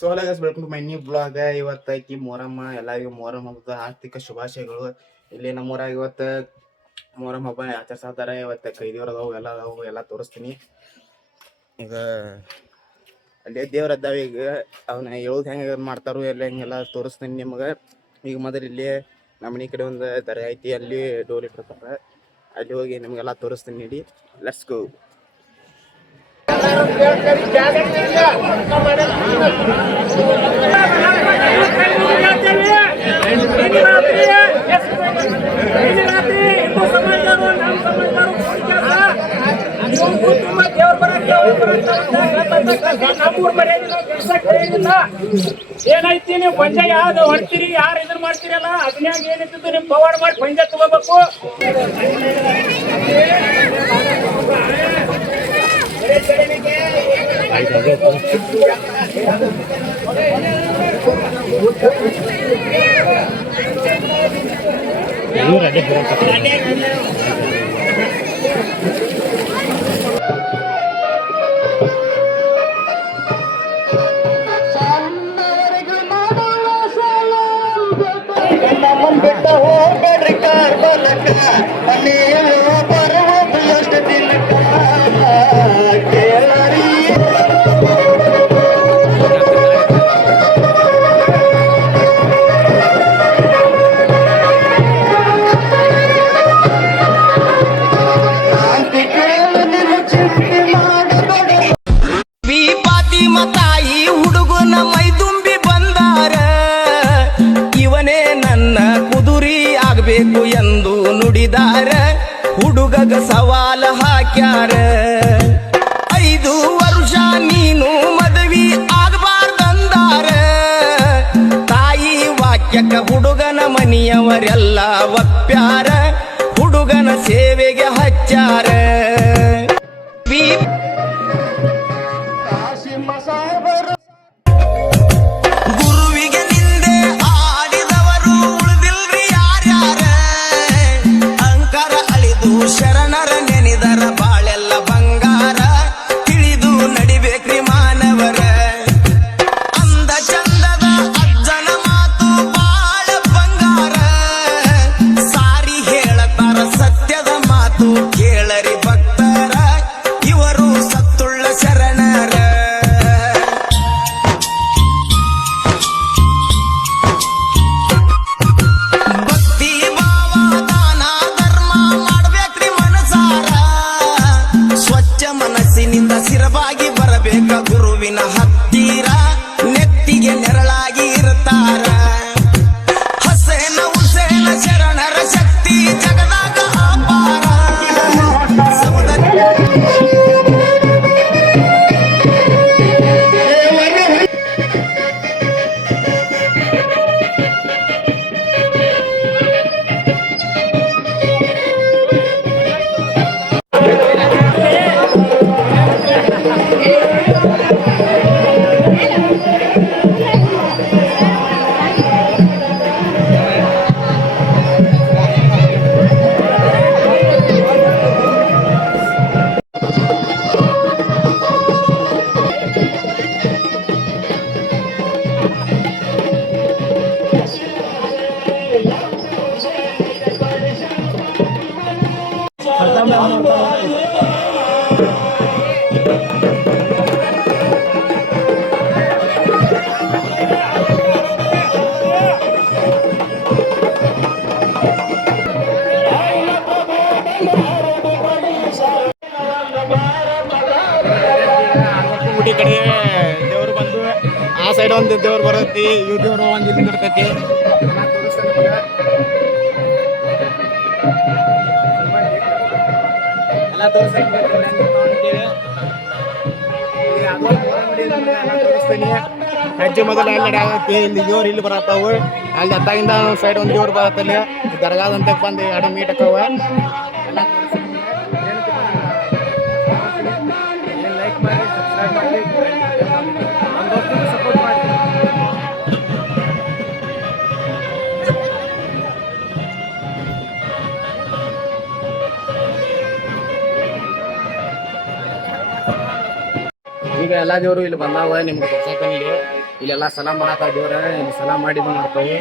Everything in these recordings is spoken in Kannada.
So hello guys, welcome to my new blog. ಇವತ್ತೈತಿ ಮೊಹರಮ್ಮ. ಎಲ್ಲರಿಗೂ ಮೊಹರಮ್ ಹಬ್ಬದ ಆರ್ಥಿಕ ಶುಭಾಶಯಗಳು. ಇಲ್ಲಿ ನಮ್ಮೂರಾಗ ಇವತ್ತು ಮೊಹರಮ್ ಹಬ್ಬ ಆಚರಿಸ್ತಾರೆ. ಇವತ್ತು ಕೈದೇವ್ರದವು ಎಲ್ಲ ತೋರಿಸ್ತೀನಿ. ಈಗ ಅಲ್ಲೇ ದೇವ್ರ ಅದಾವ. ಈಗ ಅವನ್ನ ಹೇಳೋದು ಹೆಂಗೆ ಮಾಡ್ತಾರೋ ಹೆಂಗೆಲ್ಲ ತೋರಿಸ್ತೀನಿ ನಿಮ್ಗೆ. ಈಗ ಮೊದಲು ಇಲ್ಲಿ ನಮ್ಮ ಮನೆ ಕಡೆ ಒಂದು ದರ ಐತಿ, ಅಲ್ಲಿ ಡೋಲ್ ಇಟ್ಟಿರ್ತಾರೆ. ಅಲ್ಲಿ ಹೋಗಿ ನಿಮಗೆಲ್ಲ ತೋರಿಸ್ತೀನಿ. ನೀಡಿ ಲೆಟ್ಸ್ ಗೋ. ಏನೈತಿ ನೀವು ಪಂಚ ಯಾವ್ದು ಹೊಡ್ತೀರಿ, ಯಾರು ಇದನ್ನ ಮಾಡ್ತೀರಲ್ಲ ಅದನ್ಯಾಗ ಏನಿತ್ತು ನಿಮ್ ಪವಾಡ ಮಾಡಿ ಪಂಚ ತಗೋಬೇಕು. ಬಿಟ್ಟ ಹೋಗ್ಬೇಡ್ರಿ ಕಾರ್ ಬಲಕ ನೀವು ಬರುವುದು ಎಷ್ಟು ದಿನಕ ಕೇಳರಿ. ಶಾಂತಿ ಕೇಳು ನಿನ್ನ ಚಿಂತೆ ಮಾಡಬೇಡ. ಫಾತಿಮಾ ತಾಯಿ ಹುಡುಗನ ಮೈದುಂಬಿ ಬಂದಾರ, ಇವನೇ ನನ್ನ ಕುದುರಿ ಆಗ್ಬೇಕು ಎಂದು ನುಡಿದಾರ. ಹುಡುಗಗ ಸವಾಲ ಹಾಕ್ಯಾರ, 5 ವರ್ಷ ನೀನು ಮದುವೆ ಆಗಬಾರ್ದಂದಾರ. ತಾಯಿ ವಾಕ್ಯಕ್ಕ ಹುಡುಗನ ಮನೆಯವರೆಲ್ಲ ಒಪ್ಪ್ಯಾರ, ಹುಡುಗನ ಸೇವೆಗೆ ಹಚ್ಚಾರ. ಗುರುವಿಗೆ ನಿಂದೆ ಆಡಿದವರು ಉಳಿದಿಲ್ರಿ ಯಾರ್ಯಾರ. ಅಂಕಾರ ಅಳಿದು ಶರಣರ ನೆನೆದರ ಬಾಳೆಲ್ಲ ಬಂಗಾರ. ತಿಳಿದು ನಡಿಬೇಕ್ರಿ ಮಾನವರ, ಅಂದ ಚಂದದ ಅಜ್ಜನ ಮಾತು ಬಾಳ ಬಂಗಾರ. ಸಾರಿ ಹೇಳತಾರ ಸತ್ಯದ ಮಾತು ಕೇಳರಿ ಭಕ್ತರ, ಇವರು ಸತ್ತುಳ್ಳ ಶರಣರ. ಭಕ್ತಿ ಭಾವ ದಾನ ಧರ್ಮ ಮಾಡ್ಬೇಕ್ರಿ ಮನಸಾರ. ಸ್ವಚ್ಛ ಮನಸ್ಸಿನಿಂದ ಸ್ಥಿರವಾಗಿ ಬರಬೇಕ ಗುರುವಿನ ಹತ್ತಿರ, ನೆತ್ತಿಗೆ ನೆರಳಾಗಿ ಇರ್ತಾರ. ಹಸೇನ ಹುಸೇನ ಶರಣರ ಶಕ್ತಿ ಜಗದಾಗ ಅಪಾರ. ಗುಡಿ ಕಡೆ ದೇವ್ರು ಬಂದು ಆ ಸೈಡ್ ಒಂದು ದೇವ್ರು ಬರ್ತೈತಿ, ಇವ್ ದೇವ್ರು ಒಂದು ಇಲ್ಲಿ ಇರ್ತೈತಿ. ಎಲ್ಲ ತೋರಿಸ್ತೀನಿ. ಹೆಜ್ಜೆ ಮೊದಲು ಅಲ್ಲಿ ಆಗತ್ತೆ. ಇಲ್ಲಿ ದೇವ್ರು ಇಲ್ಲಿ ಬರತ್ತಾವು. ಅಲ್ಲಿ ಅತ್ತಾಗಿಂದ ಸೈಡ್ ಒಂದು ದೇವ್ರು ಬರತ್ತಲ್ಲಿ. ದರ್ಗಾದಂತ ಬಂದು ಎರಡು ಮೀಟ್ ಹಾಕವ. ಲೈಕ್ ಮಾಡಿ, ಸಬ್ಸ್ಕ್ರೈಬ್ ಮಾಡಿ, ಸಪೋರ್ಟ್ ಮಾಡಿ. ಈಗ ಎಲ್ಲ ದೇವರು ಇಲ್ಲಿ ಬಂದಾವ. ನಿಮ್ಗೆ ತೋರ್ಸಕ್ಕೆ ಇಲ್ಲಿ ಇಲ್ಲೆಲ್ಲ ಸಲಾಮ್ ಮಾಡಾಕ ದೇವ್ರ ಇಲ್ಲಿ ಸಲಾಮ್ ಮಾಡಿದ್ದು ಮಾಡ್ತಾವೆ.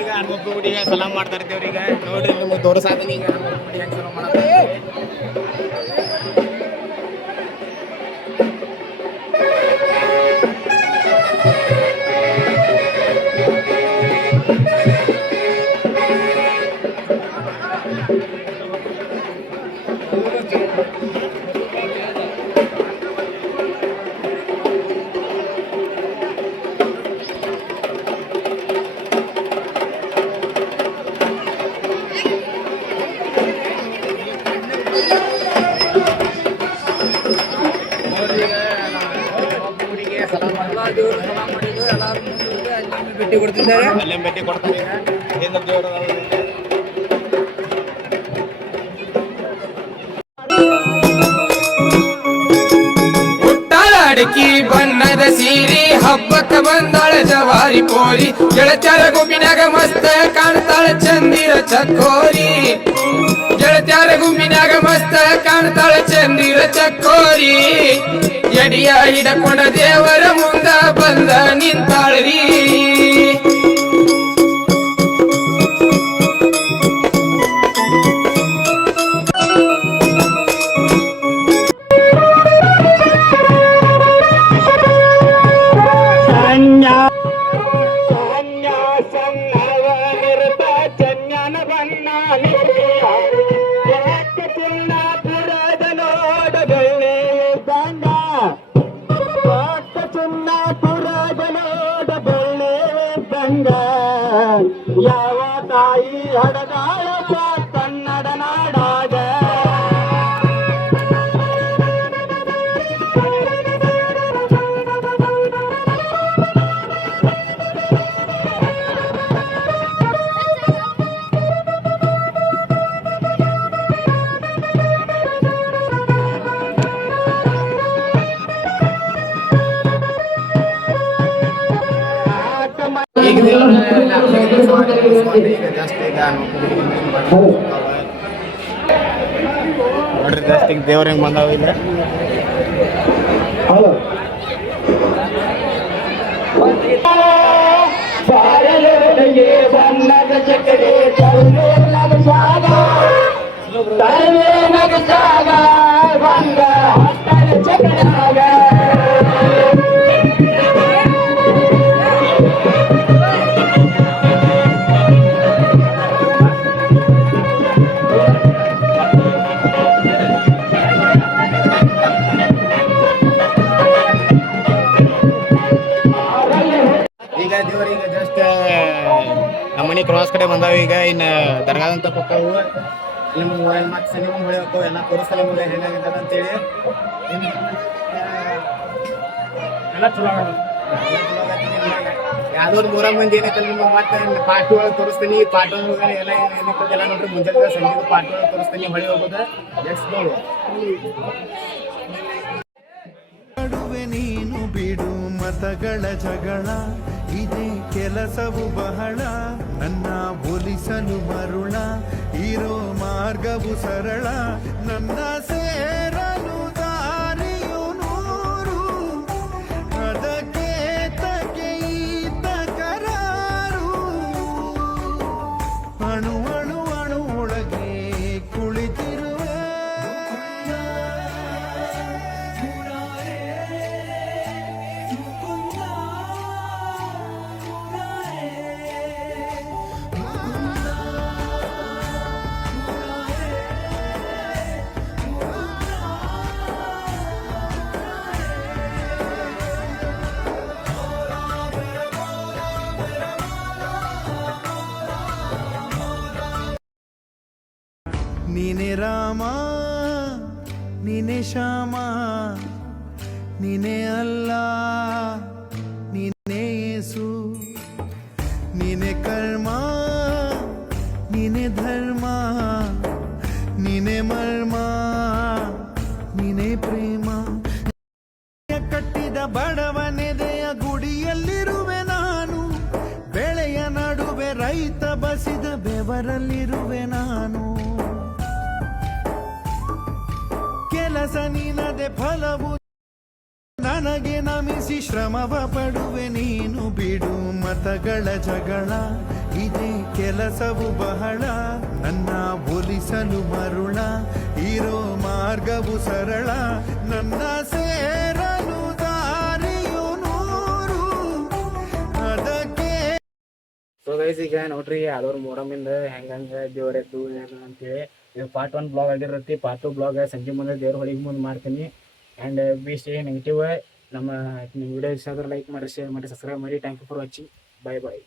ಈಗ ಹನುಮಪ್ಪ ಗುಡಿಗೆ ಸಲಾಮ್ ಮಾಡ್ತಾ ಇರ್ತೇವ್ರಿ. ಈಗ ನೋಡ್ರಿ ನಿಮ್ಗೆ ತೋರಿಸಾದನಿ ಈಗ ಹನುಮಪ್ಪ ಗುಡಿ ಹೆಂಗ್ ಸಲಾಮ್ ಮಾಡತ್ತೆ. ಭೇಟಿ ಕೊಡ್ತಿದ್ದಾರೆ, ಅಲ್ಲೇ ಭೇಟಿ ಕೊಡ್ತಾರೆ. ಈಗ ದೇವರು ಅಡಕಿ ಬಣ್ಣದ ಸೀರಿ ಹಬ್ಬಕ್ಕ ಬಂದಾಳ ಜವಾರಿ ಪೋರಿ ಗೆಳತ್ಯಾರ ಗುಂಪಿನಾಗ ಮಸ್ತ ಕಾಣ್ತಾಳ ಚಂದಿರ ಚಕ್ಕೋರಿ ಗೆಳತ್ಯಾರ ಗುಂಪಿನಾಗ ಮಸ್ತ ಕಾಣ್ತಾಳ ಚಂದಿರ ಚಕ್ಕೋರಿ ಎಡಿಯ ಹಿಡಕೊಂಡ ದೇವರ ಮುಂದ ಬಂದ ನಿಂತಾಳ್ರಿ. ಯಾವ ತಾಯಿ ಹಡದಾಳ ಕನ್ನಡ ನಾಡಾಗ ನೋಡ್ರಿ ಜಾಸ್ತಿ ದೇವ್ರ ಹೆಂಗ್ ಬಂದಾವ ಇಲ್ಲ. ಬಣ್ಣದ ಚಕಡೆ ನಗಸಾಗ ಬಂದ ಚಕಡಾಗ ಈಗ ದೇವ್ರ ಈಗ ಜಸ್ಟ್ ನಮ್ಮನೆ ಕ್ರಾಸ್ ಕಡೆ ಬಂದಾವ. ಈಗ ಇನ್ನು ದರ್ಗಾದಂತ ಹೋಗ್ತಾವು. ನಿಮ್ಗೆ ಮತ್ತೆ ಸನಿ ಹೊಳೆ ಹೋಗ್ತಾವ ಎಲ್ಲ ತೋರಿಸಲ್ಲ ನಿಮ್ಗೆ ಹೇಗಾಗಿದ್ದಾರೆ ಅಂತೇಳಿ. ಎಲ್ಲ ಚಲೋ ಯಾವ್ದೋ ಒಂದು 3 ಮಂದಿ ಏನೈತಲ್ಲ ನಿಮ್ಗೆ ಮತ್ತೆ ಪಾರ್ಟಿ ಒಳಗೆ ತೋರಿಸ್ತೀನಿ. ಪಾರ್ಟಿ ಒಳಗೆ ಎಲ್ಲ ಏನೈತಲ್ಲ ನೋಡ್ರಿ ಮುಂಜಾನೆ ಸಂಜೆ ಪಾರ್ಟಿ ಒಳಗೆ ತೋರಿಸ್ತೀನಿ. ಹೊಳೆ ಹೋಗೋದ ನೆಕ್ಸ್ಟ್ ನೋಡು. ನೀನು ಬಿಡು ಮತಗಳ ಜಗಳ, ಇದೇ ಕೆಲಸವು ಬಹಳ. ನನ್ನ ಒಲಿಸಲು ಮರುಳ, ಇರೋ ಮಾರ್ಗವು ಸರಳ. ನನ್ನ ಸೇರಲು ದಾರಿಯು ನೂರು, ಅದಕ್ಕೆ ತಗೆ ತಕರಾರು. ಅಣು ಅಣು ಅಣು ಒಳಗೆ ಕುಳಿತಿರುವೆ. ನೀನೆ ರಾಮ ನೀನೆ ಶ್ಯಾಮ ನೀನೆ ಅಲ್ಲ ನೀನೆ ಯೇಸು ನೀನೆ ಕರ್ಮ ನೀನೆ ಧರ್ಮ ನೀನೆ ಮರ್ಮ ನೀನೆ ಪ್ರೇಮ ಕಟ್ಟಿದ ಬಡವನೆದೆಯ ಗುಡಿಯಲ್ಲಿರುವೆ ನಾನು ಬೆಳೆಯ ನಡುವೆ ರೈತ ಬಸಿದ ಬೆವರಲ್ಲಿರುವೆ ನಾನು ಕೆಲಸ ನಿನದೆ ಫಲವು ನನಗೆ ನಮಿಸಿ ಶ್ರಮವ ಪಡುವೆ ನೀನು ಬಿಡು ಮತಗಳ ಜಗಳ ಇದೇ ಕೆಲಸವು ಬಹಳ ನನ್ನ ಒಲಿಸಲು ಮರುಳ ಇರೋ ಮಾರ್ಗವು ಸರಳ ನನ್ನ ಸೇರಲು ದಾರಿಯು ನೂರು ಅದಕ್ಕೆ. ಸೊ ಗೈಸ್ ಈಗ ನೋಡ್ರಿ ಯಾವ್ದವ್ರ ಮೊಹರಮಿಂದ ಹೆಂಗಂಗ ದೇವರೆದ್ದು ಅಂತೇಳಿ ಇದು ಪಾರ್ಟ್ 1 ಬ್ಲಾಗ್ ಆಗಿರುತ್ತೆ. ಪಾರ್ಟ್ 2 ಬ್ಲಾಗ್ ಸಂಜೆ ಮುಂದೆ ದೇವ್ರ ಹೊಳಿಗೆ ಮುಂದೆ ಮಾಡ್ತೀನಿ. And be stay negative. ನಮ್ಮ ವಿಡಿಯೋ ಇಷ್ಟ ಆದ್ರೆ ಲೈಕ್ ಮಾಡಿ, ಶೇರ್ ಮಾಡಿ, ಸಬ್ಸ್ಕ್ರೈಬ್ ಮಾಡಿ. Thank you for watching. Bye bye.